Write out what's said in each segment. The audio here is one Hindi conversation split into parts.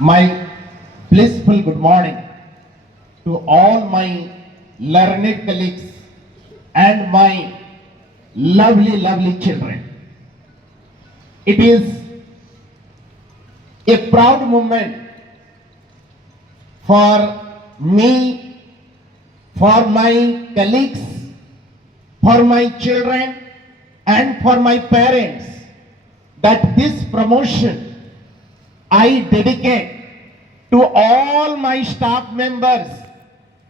My blissful good morning to all my learned colleagues and my lovely children. It is a proud moment for me, for my colleagues, for my children and for my parents that this promotion I dedicate to all my staff members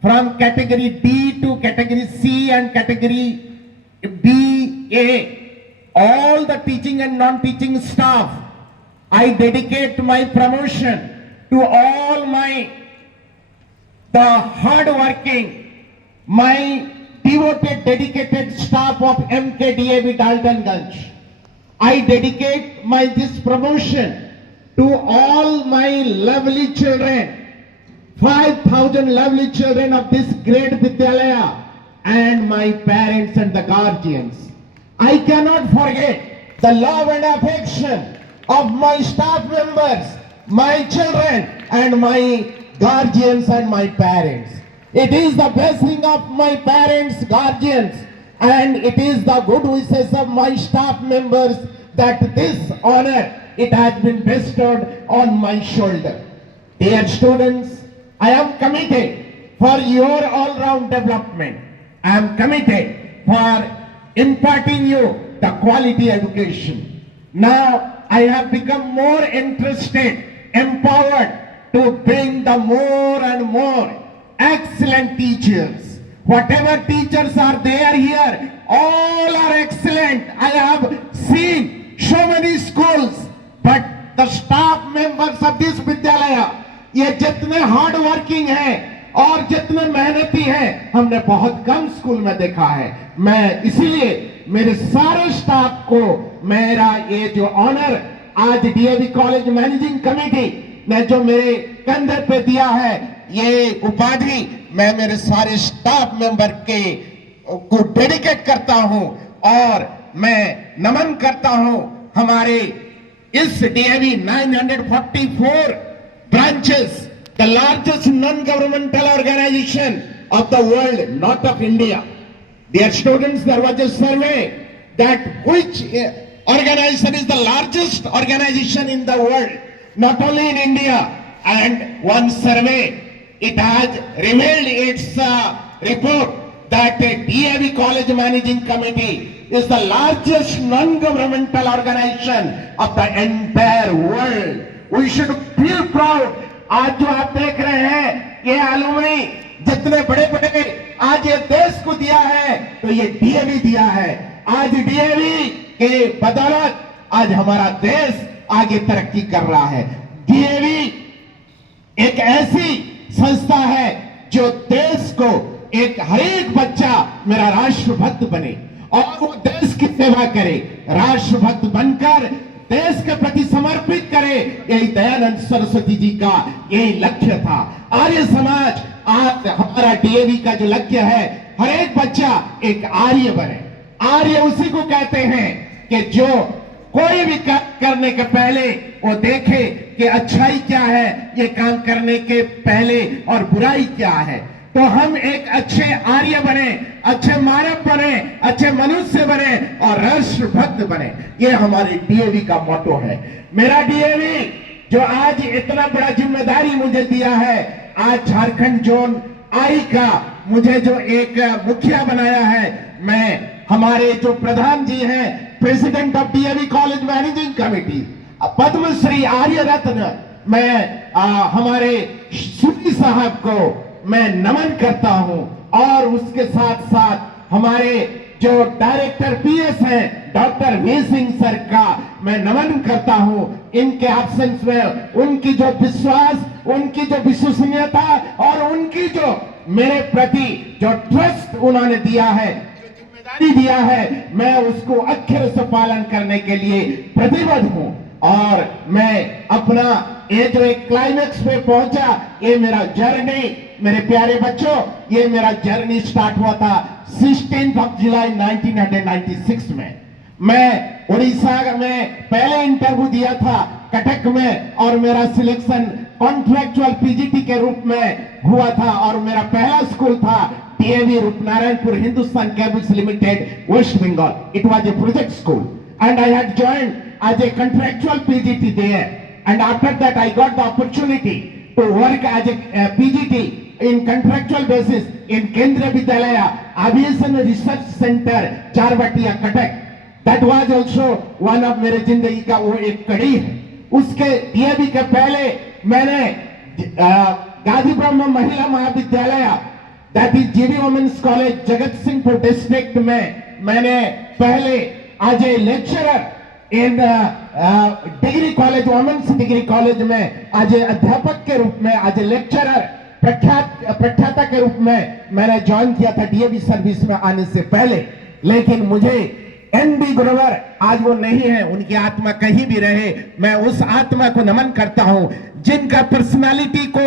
from category D to category C and category B, A, all the teaching and non-teaching staff. I dedicate my promotion to all the hard-working, my devoted, dedicated staff of MKDAV Daltonganj. I dedicate this promotion to all my lovely children, 5,000 lovely children of this great Vidyalaya, and my parents and the guardians. I cannot forget the love and affection of my staff members, my children and my guardians and my parents. It is the blessing of my parents, guardians, and it is the good wishes of my staff members that this honor it has been bestowed on my shoulder. Dear students, I am committed for your all-round development. I am committed for imparting you the quality education. Now I have become more interested, empowered to bring the more and more excellent teachers. Whatever teachers are there here, all are excellent. I have seen so many schools, but the staff members of this Vidyalaya, ये जितने हार्ड वर्किंग हैं और जितने मेहनती हैं हमने बहुत कम स्कूल में देखा है। मैं इसीलिए मेरे सारे स्टाफ को मेरा ये जो ऑनर आज डीएवी कॉलेज मैनेजिंग कमेटी ने जो मेरे कंधे पे दिया है, ये उपाधि मैं मेरे सारे स्टाफ मेंबर को डेडिकेट करता हूं और मैं नमन करता हूं हमारे इस DAV 944 branches, the largest non-governmental organization of the world, not of India. Dear students, there was a survey that which organization is the largest organization in the world, not only in India, and one survey, it has revealed its report that DAV College Managing Committee is the largest non-governmental organization of the entire world. We should feel proud. आज जो आप देख रहे हैं ये अलुमनी जितने बड़े बड़े आज ये देश को दिया है तो ये डीएवी दिया है। आज डीएवी के बदौलत आज हमारा देश आगे तरक्की कर रहा है। डीएवी एक ऐसी संस्था है जो देश को एक हर एक बच्चा मेरा राष्ट्रभक्त बने और वो देश की सेवा करे, राष्ट्रभक्त बनकर देश के प्रति समर्पित करे। यही दयानंद सरस्वती जी का यही लक्ष्य था। आर्य समाज आज हमारा डीएवी का जो लक्ष्य है, हर एक बच्चा एक आर्य बने। आर्य उसी को कहते हैं कि जो कोई भी काम करने के पहले वो देखे कि अच्छाई क्या है ये काम करने के पहले और बुराई क्या है। तो हम एक अच्छे आर्य बने, अच्छे मानव बने, अच्छे मनुष्य बने और राष्ट्रभक्त बने। ये हमारे डीएवी का मोटो है। मेरा डीएवी जो आज इतना बड़ा जिम्मेदारी मुझे दिया है, आज झारखंड जोन आई का मुझे जो एक मुखिया बनाया है, मैं हमारे जो प्रधान जी हैं, president of DAV college managing committee, Padmashri Arya Ratna, मैं हमारे सूरी साहब को मैं नमन करता हूं और उसके साथ साथ हमारे जो डायरेक्टर पीएस हैं डॉक्टर वी सिंह सर का मैं नमन करता हूं। इनके एब्सेंस में उनकी जो विश्वास, उनकी जो विश्वसनीयता और उनकी जो मेरे प्रति जो ट्रस्ट उन्होंने दिया है, जो जिम्मेदारी दिया है, मैं उसको अक्षर से पालन करने के लिए प्रतिबद्ध हूं। और मैं अपना ये जो एक क्लाइमेक्स पे पहुंचा, ये मेरा जर्नी, मेरे प्यारे बच्चों, ये मेरा जर्नी स्टार्ट हुआ था 16 जुलाई 1996 में। मैं उड़ीसा में पहले इंटरव्यू दिया था कटक में और मेरा सिलेक्शन कॉन्ट्रैक्चुअल पीजीटी के रूप में हुआ था और मेरा पहला स्कूल था DAV Rupnarayanpur Hindustan Cables Limited West Bengal. It was a project school and I had joined as a contractual PGT there, and after that I got the opportunity to work as a PGT in contractual basis in Kendriya Vidyalaya Aviation Research Center Charbatia Cuttack. That was also one of मेरे जिंदगी का वो एक कड़ी है. उसके डीएवी के पहले मैंने Gandhi Brahm Mahila Mahavidyalaya that is GB Women's College Jagat Singhpur district में मैंने पहले as a lecturer in degree college women's degree college में एज ए अध्यापक के रूप में एज ए लेक्चरर प्रख्याता के रूप में मैंने ज्वाइन किया था डीएवी सर्विस में आने से पहले. लेकिन मुझे एनडी ग्रोवर आज वो नहीं है, उनकी आत्मा कहीं भी रहे, मैं उस आत्मा को नमन करता हूं जिनका पर्सनालिटी को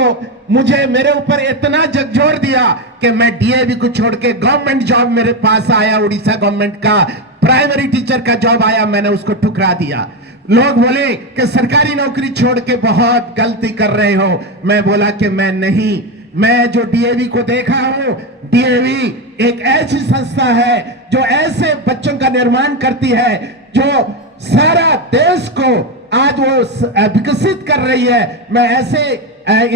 मुझे मेरे ऊपर इतना झकझोर दिया कि मैं डीएवी को छोड़ के गवर्नमेंट जॉब मेरे पास आया, उड़ीसा गवर्नमेंट का प्राइमरी टीचर का जॉब आया, मैंने उसको ठुकरा दिया. लोग बोले कि सरकारी नौकरी छोड़ के बहुत गलती कर रहे हो. मैं बोला कि मैं नहीं, मैं जो डीएवी को देखा हूं, डीएवी एक ऐसी संस्था है जो ऐसे बच्चों का निर्माण करती है जो सारा देश को आज वो विकसित कर रही है. मैं ऐसे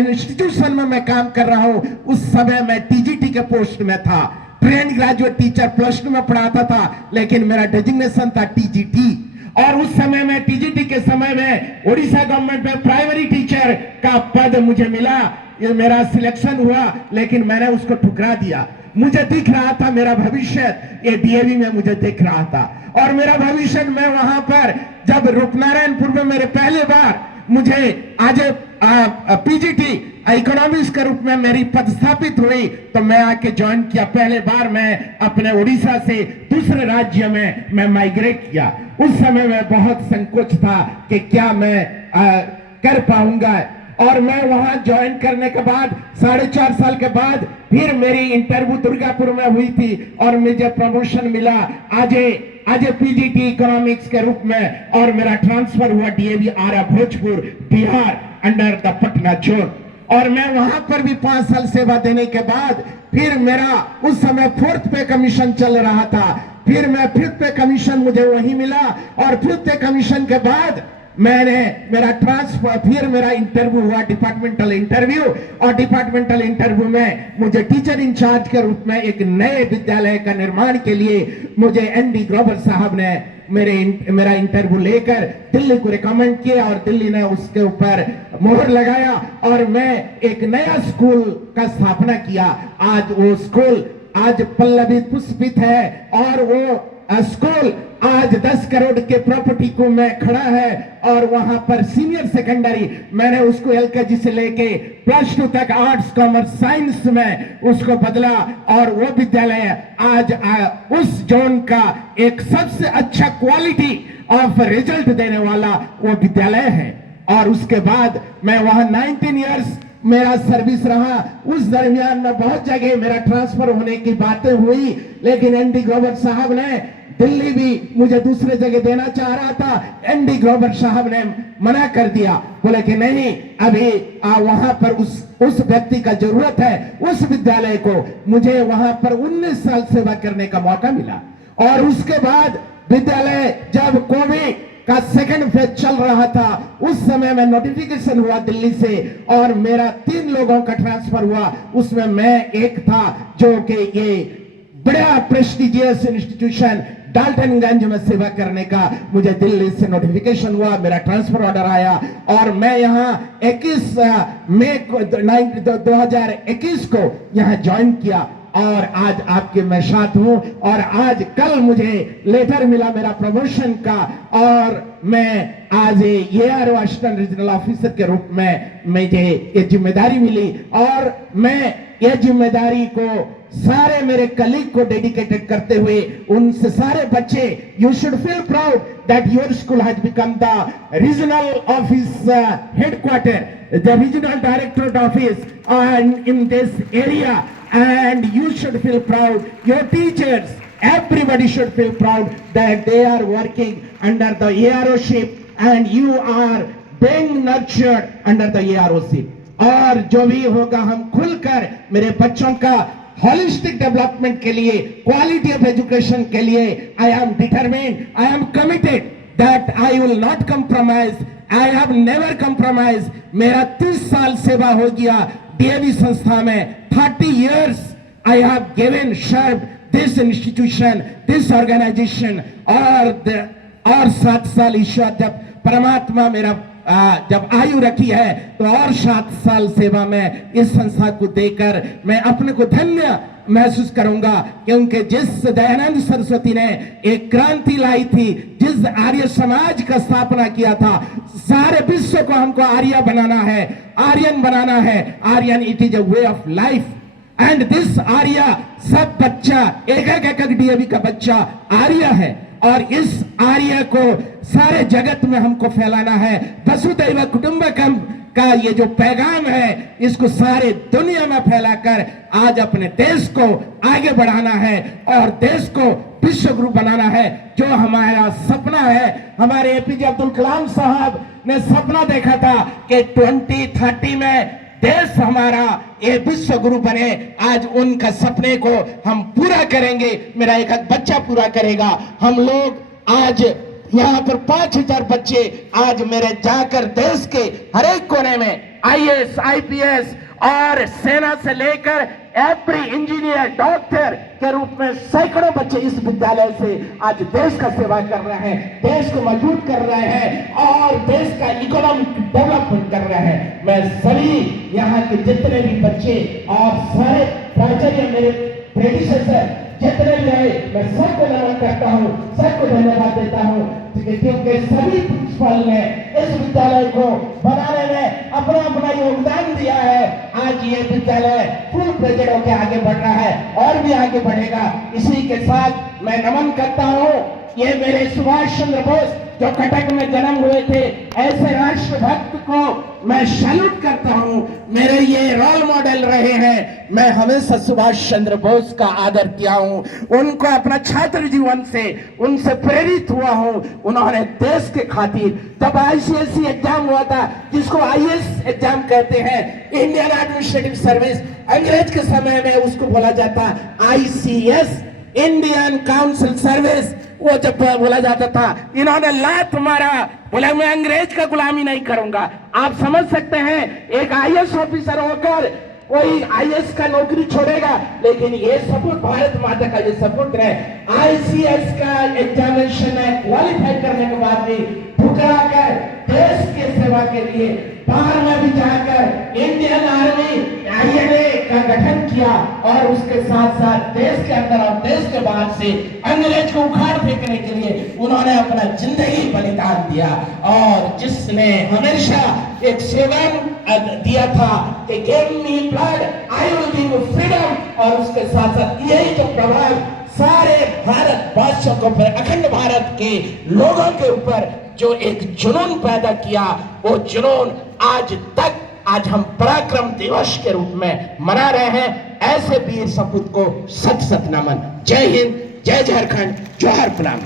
इंस्टीट्यूशन में मैं काम कर रहा हूं. उस समय मैं टीजीटी के पोस्ट में था, ट्रेंड ग्रेजुएट टीचर, +2 में पढ़ाता था, लेकिन मेरा डेजिग्नेशन था टीजीटी. और उस समय में टीजीटी के समय में उड़ीसा गवर्नमेंट में प्राइमरी टीचर का पद मुझे मिला, ये मेरा सिलेक्शन हुआ, लेकिन मैंने उसको ठुकरा दिया. मुझे दिख रहा था मेरा भविष्य ये डीएवी में मुझे दिख रहा था, और मेरा भविष्य मैं वहां पर जब रूपनारायणपुर में मेरे पहले बार मुझे आज पीजीटी इकोनॉमिक्स के रूप में मेरी पदस्थापित हुई तो मैं आके ज्वाइन किया. पहले बार मैं अपने उड़ीसा से दूसरे राज्य में मैं माइग्रेट किया. उस समय में बहुत संकोच था कि क्या मैं कर पाऊंगा, और मैं वहां ज्वाइन करने के बाद 4.5 साल के बाद फिर मेरी इंटरव्यू दुर्गापुर में हुई थी और मुझे प्रमोशन मिला आज पीजीटी इकोनॉमिक्स के रूप में, और मेरा ट्रांसफर हुआ DAV Ara Bhojpur Bihar under the Patna zone. और मैं वहां पर भी 5 साल सेवा देने के बाद फिर मेरा उस समय 4th पे कमीशन चल रहा था, फिर मैं 5th पे कमीशन मुझे वही मिला, और 5th पे कमीशन के बाद मेरा ट्रांसफर, फिर मेरा इंटरव्यू हुआ डिपार्टमेंटल इंटरव्यू, और डिपार्टमेंटल इंटरव्यू में मुझे टीचर इंचार्ज के रूप में एक नए विद्यालय का निर्माण के लिए मुझे एनडी ग्रोवर साहब ने मेरा इंटरव्यू लेकर दिल्ली को रिकमेंड किया, और दिल्ली ने उसके ऊपर मोहर लगाया और मैं एक नया स्कूल का स्थापना किया. आज वो स्कूल आज पल्लवित पुष्पित है, और वो स्कूल आज 10 करोड़ के प्रॉपर्टी को में खड़ा है, और वहां पर सीनियर सेकेंडरी मैंने उसको एलकेजी से लेके +2 तक आर्ट्स कॉमर्स साइंस में उसको बदला, और वो विद्यालय आज उस जोन का एक सबसे अच्छा क्वालिटी ऑफ रिजल्ट देने वाला वो विद्यालय है. और उसके बाद मैं वहां 19 इयर्स मेरा सर्विस रहा. उस दरमियान में बहुत जगह मेरा ट्रांसफर होने की बातें हुई, लेकिन एनडी ग्रोवर साहब ने दिल्ली भी मुझे दूसरे जगह देना चाह रहा था. एनडी ग्रोवर साहब ने मना कर दिया, बोले कि नहीं, अभी वहां पर उस व्यक्ति का जरूरत है. उस विद्यालय को मुझे वहां पर 19 साल सेवा करने का मौका मिला. और उसके बाद विद्यालय जब कोविड का 2nd फेज चल रहा था, उस समय में नोटिफिकेशन हुआ दिल्ली से, और मेरा 3 लोगों का ट्रांसफर हुआ. उसमें मैं एक था, जो कि ये बड़ा प्रेस्टिजियस इंस्टीट्यूशन डाल्टनगंज में सेवा करने का मुझे दिल्ली से नोटिफिकेशन हुआ, मेरा ट्रांसफर ऑर्डर आया, और मैं यहाँ 21 मई 2021 को यहाँ ज्वाइन किया, और आज आपके मैं साथ हूं. और आज कल मुझे लेटर मिला मेरा प्रमोशन का, और मैं आज एआरओ असिस्टेंट रीजनल ऑफिसर के रूप में मुझे ये जिम्मेदारी मिली, और मैं ये जिम्मेदारी को सारे मेरे कलीग को डेडिकेटेड करते हुए उनसे सारे बच्चे, you should feel proud that your school has become the regional office headquarter, the regional directorate office and in this area, and you should feel proud, your teachers, everybody should feel proud that they are working under the ARO-ship, and you are being nurtured under the AROC. और जो भी होगा हम खुलकर मेरे बच्चों का होलिस्टिक डेवलपमेंट के लिए, क्वालिटी ऑफ एजुकेशन के लिए I am determined, I am committed that I will not compromise, I have never compromise. मेरा 30 साल सेवा हो गया डीएवी संस्था में, 30 years I have given served this institution, this organization, और 7 साल ईश्वर जब परमात्मा मेरा जब आयु रखी है तो और 7 साल सेवा में इस संस्था को देकर मैं अपने को धन्य महसूस करूंगा, क्योंकि जिस दयानंद सरस्वती ने एक क्रांति लाई थी, जिस आर्य समाज का स्थापना किया था, सारे विश्व को हमको आर्य बनाना है, आर्यन बनाना है। Aryan it is a way of life and this Arya, सब बच्चा एक एक डीएवी का बच्चा आर्य है, और इस आर्य को सारे जगत में हमको फैलाना है। वसुधैव कुटुंबकम का ये जो पैगाम है, इसको सारे दुनिया में फैलाकर आज अपने देश को आगे बढ़ाना है और देश को विश्व गुरु बनाना है, जो हमारा सपना है। हमारे एपीजे अब्दुल कलाम साहब ने सपना देखा था कि 2030 में देश हमारा ये विश्व गुरु बने। आज उनका सपने को हम पूरा करेंगे, मेरा एक बच्चा पूरा करेगा। हम लोग आज यहाँ पर 5000 बच्चे आज मेरे जाकर देश के हर एक कोने में आईएएस, आईपीएस और सेना से लेकर एवरी इंजीनियर, डॉक्टर के रूप में सैकड़ों बच्चे इस विद्यालय से आज देश का सेवा कर रहे हैं, देश को मजबूत कर रहे हैं और देश का इकोनॉमिक डेवलपमेंट कर रहे हैं। मैं सभी यहाँ के जितने भी बच्चे और सारे प्राचार्य, मेरे प्रेडिसेसर जितने भी रहे, मैं सबको नमन करता हूँ, सबको धन्यवाद देता हूँ, क्योंकि सभी प्रिंसिपल ने इस विद्यालय को बनाने में अपना अपना योगदान दिया है। आज ये विद्यालय फुल प्रेजेंट होकर आगे बढ़ रहा है और भी आगे बढ़ेगा। इसी के साथ मैं नमन करता हूँ ये मेरे सुभाष चंद्र बोस जो कटक में जन्म हुए थे, ऐसे राष्ट्रभक्त को मैं सैल्यूट करता हूं। मेरे ये रोल मॉडल रहे हैं। मैं हमेशा सुभाष चंद्र बोस का आदर किया हूं, उनको अपना छात्र जीवन से उनसे प्रेरित हुआ हूं। उन्होंने देश के खातिर, जब आईसीएसई एग्जाम हुआ था, जिसको आईएएस एग्जाम कहते हैं, इंडियन एडमिनिस्ट्रेटिव सर्विस, अंग्रेज के समय में उसको बोला जाता आईसीएस, इंडियन काउंसिल सर्विस, वो जब बोला जाता था, इन्होंने लात मारा, बोला मैं अंग्रेज का गुलामी नहीं करूंगा। आप समझ सकते हैं, एक आईएएस ऑफिसर होकर कोई आईएएस का नौकरी छोड़ेगा, लेकिन ये सपोर्ट भारत माता का ये सपोर्ट है। आईसीएस का एग्जामिनेशन में क्वालिफाई करने के बाद भी ठुकरा कर देश के सेवा के लिए बाहर में भी जाकर इंडियन आर्मी आईएनए का गठन किया और उसके साथ साथ देश के अंदर और देश के बाहर से अंग्रेज को उखाड़ फेंकने के लिए उन्होंने अपना जिंदगी बलिदान दिया। और जिसने हमेशा एक स्लोगन दिया था कि give me blood I will give you freedom, और उसके साथ साथ यही जो प्रभाव सारे भारत वासियों के ऊपर, अखंड भारत के लोगों के ऊपर जो एक जुनून पैदा किया, वो जुनून आज तक आज हम पराक्रम दिवस के रूप में मना रहे हैं। ऐसे वीर सपूत को सत सत नमन। जय हिंद, जय झारखंड, जोहार प्रणाम।